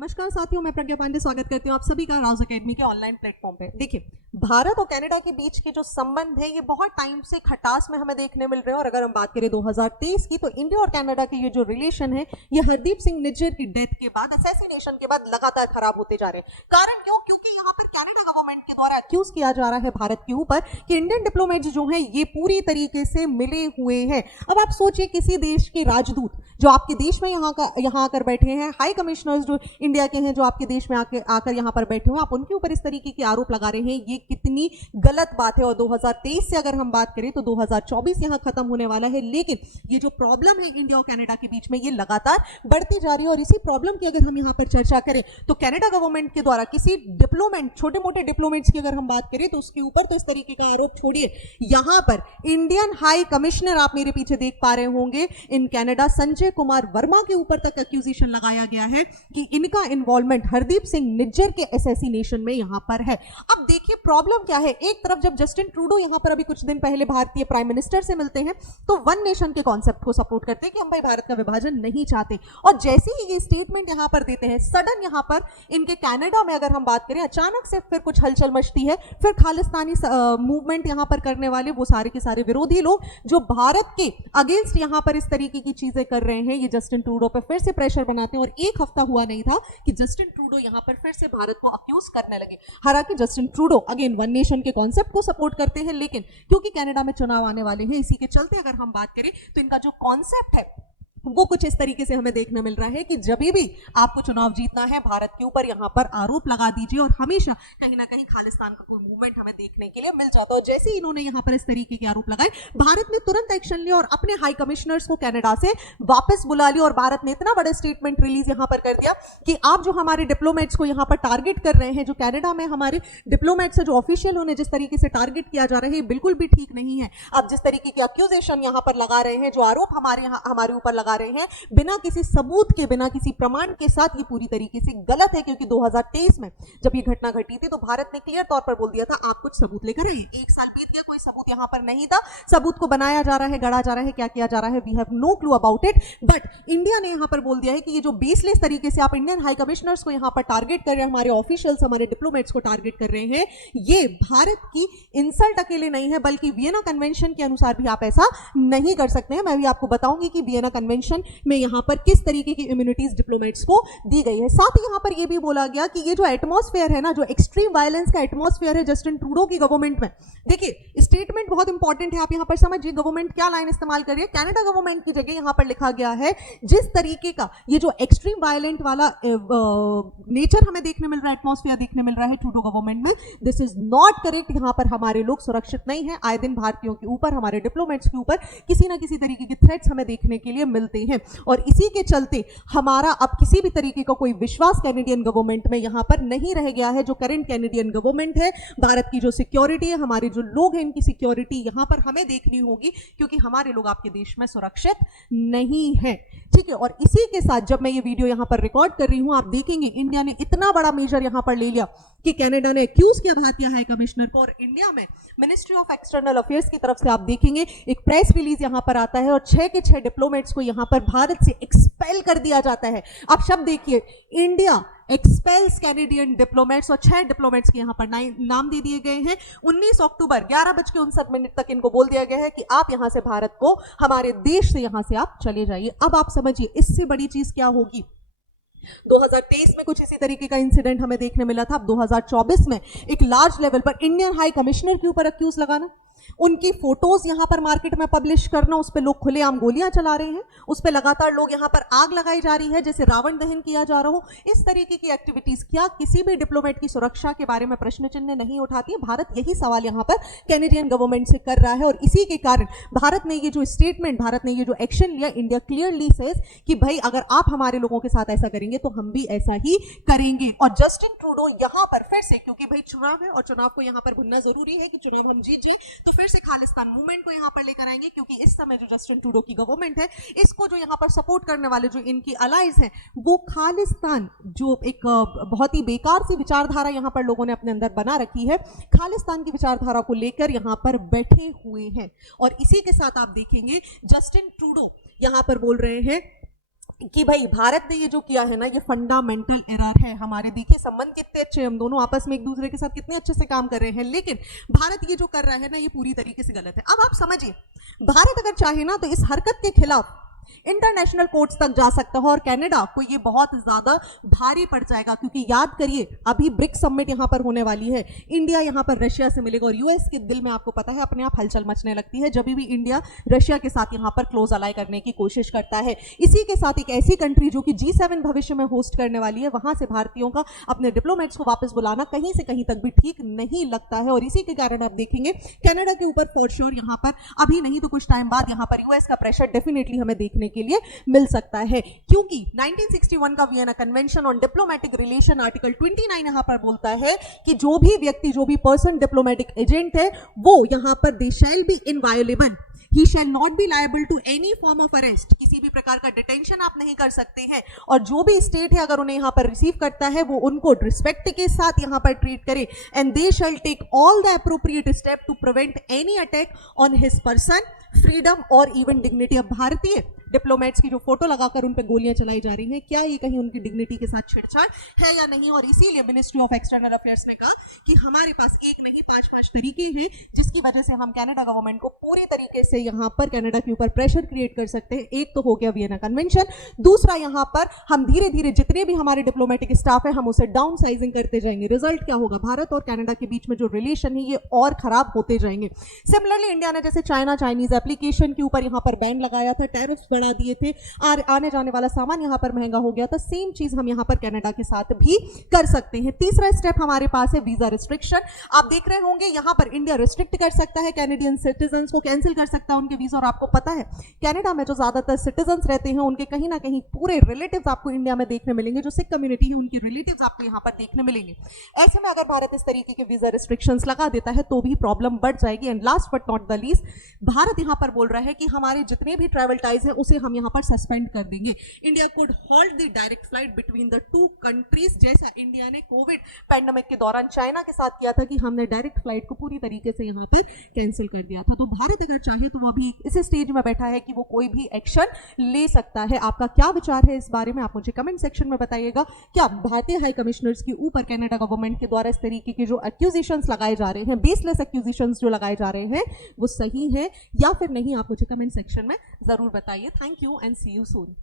नमस्कार साथियों, मैं प्रज्ञा पांडे स्वागत करती हूँ आप सभी का राउज एकेडमी के ऑनलाइन प्लेटफॉर्म पे। देखिए, भारत और कनाडा के बीच के जो संबंध है ये बहुत टाइम से खटास में हमें देखने मिल रहे हैं। और अगर हम बात करें 2023 की, तो इंडिया और कनाडा के ये जो रिलेशन है ये हरदीप सिंह निज्जर की डेथ के बाद, असैसिनेशन के बाद लगातार खराब होते जा रहे हैं। कारण क्यों? क्योंकि यहाँ पर कनाडा गवर्नमेंट के द्वारा एक्यूज किया जा रहा है भारत के ऊपर कि इंडियन डिप्लोमेट्स जो हैं ये पूरी तरीके से मिले हुए हैं। अब आप सोचिए, किसी देश के राजदूत जो आपके देश में यहाँ आकर बैठे हैं, हाई कमिश्नर्स जो इंडिया के हैं जो आपके देश में आकर यहाँ पर बैठे हुए, आप उनके ऊपर इस तरीके के आरोप लगा रहे हैं, ये कितनी गलत बात है। और 2023 से अगर हम बात करें तो 2024 यहाँ खत्म होने वाला है, लेकिन ये जो प्रॉब्लम है इंडिया और कनाडा के बीच में ये लगातार बढ़ती जा रही है। और इसी प्रॉब्लम की अगर हम यहाँ पर चर्चा करें तो कनाडा गवर्नमेंट के द्वारा किसी डिप्लोमेट, छोटे मोटे डिप्लोमेट्स की अगर हम बात करें तो उसके ऊपर तो इस तरीके का आरोप छोड़िए, यहाँ पर इंडियन हाई कमिश्नर, आप मेरे पीछे देख पा रहे होंगे, इन कनाडा संजय कुमार वर्मा के ऊपर तक एक्यूजेशन लगाया गया है कि इनका इन्वॉल्वमेंट हरदीप सिंह निज्जर के असैसिनेशन में यहां पर है। अब देखिए प्रॉब्लम क्या है। एक तरफ जब जस्टिन ट्रूडो यहां पर अभी कुछ दिन पहले भारतीय प्राइम मिनिस्टर से मिलते हैं तो वन नेशन के कॉन्सेप्ट को सपोर्ट करते हैं कि हम भाई भारत का विभाजन नहीं चाहते, और जैसे ही ये स्टेटमेंट यहां पर देते हैं, सडन यहां पर इनके कनाडा में अगर हम बात करें अचानक से फिर कुछ हलचल मचती है। फिर खालिस्तानी मूवमेंट यहां पर करने वाले वो सारे के सारे विरोधी लोग जो भारत के अगेंस्ट यहां पर इस तरीके की चीजें कर रहे हैं, ये जस्टिन ट्रूडो पर फिर से प्रेशर बनाते हैं। और एक हफ्ता हुआ नहीं था कि जस्टिन ट्रूडो यहां पर फिर से भारत को अक्यूज करने लगे। हालांकि Justin Trudeau again one nation के कॉन्सेप्ट को सपोर्ट करते हैं, लेकिन क्योंकि कनाडा में चुनाव आने वाले हैं, इसी के चलते अगर हम बात करें तो इनका जो कॉन्सेप्ट है वो कुछ इस तरीके से हमें देखने मिल रहा है कि जब भी आपको चुनाव जीतना है, भारत के ऊपर यहां पर आरोप लगा दीजिए, और हमेशा कहीं ना कहीं खालिस्तान का कोई मूवमेंट हमें देखने के लिए मिल जाता है। और जैसे ही इन्होंने यहां पर इस तरीके के आरोप लगाए, भारत ने तुरंत एक्शन लिया और अपने हाई कमिश्नर्स को कनाडा से वापस बुला लिया। और भारत ने इतना बड़ा स्टेटमेंट रिलीज यहां पर कर दिया कि आप जो हमारे डिप्लोमेट्स को यहां पर टारगेट कर रहे हैं, जो कनाडा में हमारे डिप्लोमेट्स है, जो ऑफिशियल उन्हें जिस तरीके से टारगेट किया जा रहा है, बिल्कुल भी ठीक नहीं है। आप जिस तरीके के एक्यूजेशन यहां पर लगा रहे हैं, जो आरोप हमारे ऊपर लगा रहे हैं, बिना किसी सबूत के, बिना किसी प्रमाण के साथ, ये पूरी तरीके से गलत है। क्योंकि 2023 में जब ये घटना घटी थी तो भारत ने क्लियर तौर पर बोल दिया था आप कुछ सबूत लेकर आइए। एक साल बीत गया, कोई सबूत यहां पर नहीं था। सबूत को बनाया जा रहा है, गढ़ा जा रहा है, क्या किया जा रहा है, we have no clue about it. But India ने यहां पर बोल दिया है कि ये जो बेसलेस तरीके से आप इंडियन हाई कमिश्नर्स को यहां पर टारगेट कर रहे हैं, हमारे ऑफिशियल्स, हमारे डिप्लोमेट्स को टारगेट कर रहे हैं, ये भारत की इंसल्ट अकेले नहीं है, बल्कि वियना कन्वेंशन के अनुसार भी आप ऐसा नहीं कर सकते हैं। मैं भी आपको बताऊंगी कि वियना कन्वेंशन में यहां पर किस तरीके की इम्यूनिटीज डिप्लोमेट्स को दी गई है। साथ ही यहां पर यह भी बोला गया कि ये जो एटमॉस्फेयर है ना, जो एक्सट्रीम वायलेंस का एटमॉस्फेयर है जस्टिन ट्रूडो की गवर्नमेंट में, देखिए स्टेटमेंट बहुत इंपॉर्टेंट है, आप यहां पर समझिए गवर्नमेंट क्या लाइन इस्तेमाल कर रही है। कनाडा गवर्नमेंट की जगह यहां पर लिखा गया है, जिस तरीके का ये जो एक्सट्रीम वायलेंट वाला नेचर हमें देखने मिल रहा है, एटमॉस्फेयर देखने मिल रहा है ट्रूडो गवर्नमेंट में, दिस इज नॉट करेक्ट। यहां पर हमारे लोग सुरक्षित नहीं है। आए दिन भारतीयों के ऊपर, हमारे डिप्लोमेट्स के ऊपर किसी ना किसी तरीके के थ्रेट्स हमें देखने के लिए मिलते हैं, और इसी के चलते हमारा अब किसी भी तरीके का कोई विश्वास कैनेडियन गवर्नमेंट में यहां पर नहीं रह गया है। जो करंट कैनेडियन गवर्नमेंट है, भारत की जो सिक्योरिटी है, हमारे जो लोग हैं, इनकी सिक्योरिटी यहां पर हमें देखनी होगी, क्योंकि हमारे लोग आपके देश में सुरक्षित नहीं है। ठीक है, और इसी के साथ जब मैं ये वीडियो यहां पर रिकॉर्ड कर रही हूं, आप देखेंगे इंडिया ने इतना बड़ा मेजर यहां पर ले लिया कि कनाडा ने एक्यूज किया भारतीय हाई कमिश्नर को, और इंडिया में मिनिस्ट्री ऑफ एक्सटर्नल अफेयर्स की तरफ से आप देखेंगे एक प्रेस रिलीज यहां पर आता है, और 6 के 6 डिप्लोमेट्स को यहां पर भारत से एक्सपेल कर दिया जाता है। आप शब्द देखिए, इंडिया एक्सपेल्स कैनेडियन डिप्लोमेट्स, और 6 डिप्लोमेट्स के यहां पर नाम दे दिए गए हैं। 19 अक्टूबर 11:59 तक इनको बोल दिया गया है कि आप यहां से भारत को, हमारे देश से यहां से आप चले जाइए। अब आप समझिए इससे बड़ी चीज क्या होगी। 2023 में कुछ इसी तरीके का इंसिडेंट हमें देखने मिला था। अब 2024 में एक लार्ज लेवल पर इंडियन हाई कमिश्नर के ऊपर एक्यूज लगाना, उनकी फोटोज यहां पर मार्केट में पब्लिश करना, उस पर लोग खुलेआम गोलियां चला रहे हैं, उस पर लगातार लोग यहां पर आग लगाई जा रही है, जैसे रावण दहन किया जा रहा हो, इस तरीके की एक्टिविटीज। क्या किसी भी डिप्लोमेट की सुरक्षा के बारे में प्रश्न चिन्ह नहीं उठाती है? भारत यही सवाल यहां पर कैनेडियन गवर्नमेंट से कर रहा है, और इसी के कारण भारत ने ये जो स्टेटमेंट, भारत ने ये जो एक्शन लिया, इंडिया क्लियरली सेज कि भाई अगर आप हमारे लोगों के साथ ऐसा करेंगे तो हम भी ऐसा ही करेंगे। और जस्टिन ट्रूडो यहां पर फिर से, क्योंकि भाई चुनाव है और चुनाव को यहां पर भुनना जरूरी है कि चुनाव हम जीत जाए, तो फिर से खालिस्तान मूवमेंट को यहां पर लेकर आएंगे। क्योंकि इस समय जो जस्टिन ट्रूडो की गवर्नमेंट है, इसको जो यहां पर सपोर्ट करने वाले जो इनकी अलाइज हैं, वो खालिस्तान, जो एक बहुत ही बेकार सी विचारधारा यहां पर लोगों ने अपने अंदर बना रखी है, खालिस्तान की विचारधारा को लेकर यहां पर बैठे हुए हैं। और इसी के साथ आप देखेंगे जस्टिन ट्रूडो यहां पर बोल रहे हैं कि भाई भारत ने ये जो किया है ना, ये फंडामेंटल एरर है। हमारे देखिए संबंध कितने अच्छे, हम दोनों आपस में एक दूसरे के साथ कितने अच्छे से काम कर रहे हैं, लेकिन भारत ये जो कर रहा है ना, ये पूरी तरीके से गलत है। अब आप समझिए, भारत अगर चाहे ना तो इस हरकत के खिलाफ इंटरनेशनल कोर्ट्स तक जा सकता है, और कनाडा को ये बहुत ज्यादा भारी पड़ जाएगा, क्योंकि याद करिए अभी ब्रिक्स समिट यहां पर होने वाली है, इंडिया यहां पर रशिया से मिलेगा, और यूएस के दिल में आपको पता है अपने आप हलचल मचने लगती है जब भी इंडिया रशिया के साथ यहां पर क्लोज अलाई करने की कोशिश करता है। इसी के साथ एक ऐसी कंट्री जो कि G7 भविष्य में होस्ट करने वाली है, वहां से भारतीयों का अपने डिप्लोमेट्स को वापस बुलाना कहीं से कहीं तक भी ठीक नहीं लगता है, और इसी के कारण आप देखेंगे कनाडा के ऊपर फॉर श्योर यहां पर अभी नहीं तो कुछ टाइम बाद यहां पर यूएस का प्रेशर डेफिनेटली हमें देखने के लिए मिल सकता है, क्योंकि 1961 का Vienna convention on diplomatic relation article 29 यहां पर बोलता है कि जो भी व्यक्ति, जो भी पर्सन डिप्लोमेटिक एजेंट है, वो यहां पर they shall be inviolable, he shall not be liable to any form of arrest, किसी भी प्रकार का डिटेंशन आप नहीं कर सकते हैं, और जो भी स्टेट है अगर उन्हें यहां पर रिसीव करता है वो उनको रिस्पेक्ट के साथ यहां पर ट्रीट करे, and they shall take all the appropriate step to prevent any attack on his person, freedom और इवन डिग्निटी। अब भारतीय डिप्लोमेट्स की जो फोटो लगाकर उन पर गोलियां चलाई जा रही हैं, क्या ये कहीं उनकी डिग्निटी के साथ छेड़छाड़ है या नहीं? और इसीलिए मिनिस्ट्री ऑफ एक्सटर्नल अफेयर्स ने कहा कि हमारे पास एक नहीं 5 तरीके हैं जिसकी वजह से हम कनाडा गवर्नमेंट को पूरी तरीके से यहां पर कनाडा के ऊपर प्रेशर क्रिएट कर सकते हैं। एक तो हो गया वियना कन्वेंशन, दूसरा यहां पर हम धीरे धीरे जितने भी हमारे डिप्लोमेटिक स्टाफ है हम उसे डाउन साइजिंग करते जाएंगे। रिजल्ट क्या होगा? भारत और कनाडा के बीच में जो रिलेशन है ये और खराब होते जाएंगे। सिमिलरली इंडिया ने जैसे चाइनीज एप्लीकेशन के ऊपर यहां पर बैन लगाया था, टैरिफ्स बढ़ा दिए थे, आने जाने वाला सामान यहां पर महंगा हो गया था, सेम चीज हम यहां पर कनाडा के साथ भी कर सकते हैं। तीसरा स्टेप हमारे पास है वीजा रिस्ट्रिक्शन। आप देख रहे होंगे यहां पर इंडिया रिस्ट्रिक्ट कर सकता है कैनेडियन सिटीजन्स को, कैंसिल कर सकता है उनके वीजा, और आपको पता है कनाडा में जो ज्यादातर सिटीजन्स रहते हैं उनके कहीं ना कहीं पूरे रिलेटिव्स आपको इंडिया में देखने मिलेंगे, जो सिख कम्युनिटी है उनकी रिलेटिव्स आपको यहां पर देखने मिलेंगे। ऐसे में अगर भारत इस तरीके के वीजा रिस्ट्रिक्शंस लगा देता है तो भी प्रॉब्लम बढ़ जाएगी। And last but not the least, Bharat यहां पर बोल रहा है कि हमारे जितने भी ट्रैवल टाइज है उसे हम यहां पर सस्पेंड कर देंगे। India could hold the direct flight between the two countries, जैसा इंडिया ने कोविड पैंडेमिक के दौरान चाइना के साथ किया था कि हमने डायरेक्ट फ्लाइट को पूरी तरीके से यहां पर कैंसिल कर दिया था। तो भारत अगर चाहे तो वो अभी इस स्टेज में बैठा है कि वो कोई भी एक्शन ले सकता है। आपका क्या विचार है इस बारे में? आप मुझे कमेंट सेक्शन में बताइएगा। क्या भारतीय हाई कमिश्नर्स के ऊपर कनाडा गवर्नमेंट के द्वारा इस तरीके के जो एक्यूजिशंस लगाए जा रहे हैं, बेसलेस एक्यूजिशंस जो लगाए जा रहे हैं, वो सही है या फिर नहीं? आप मुझे कमेंट सेक्शन में जरूर बताइए। Thank you and see you soon.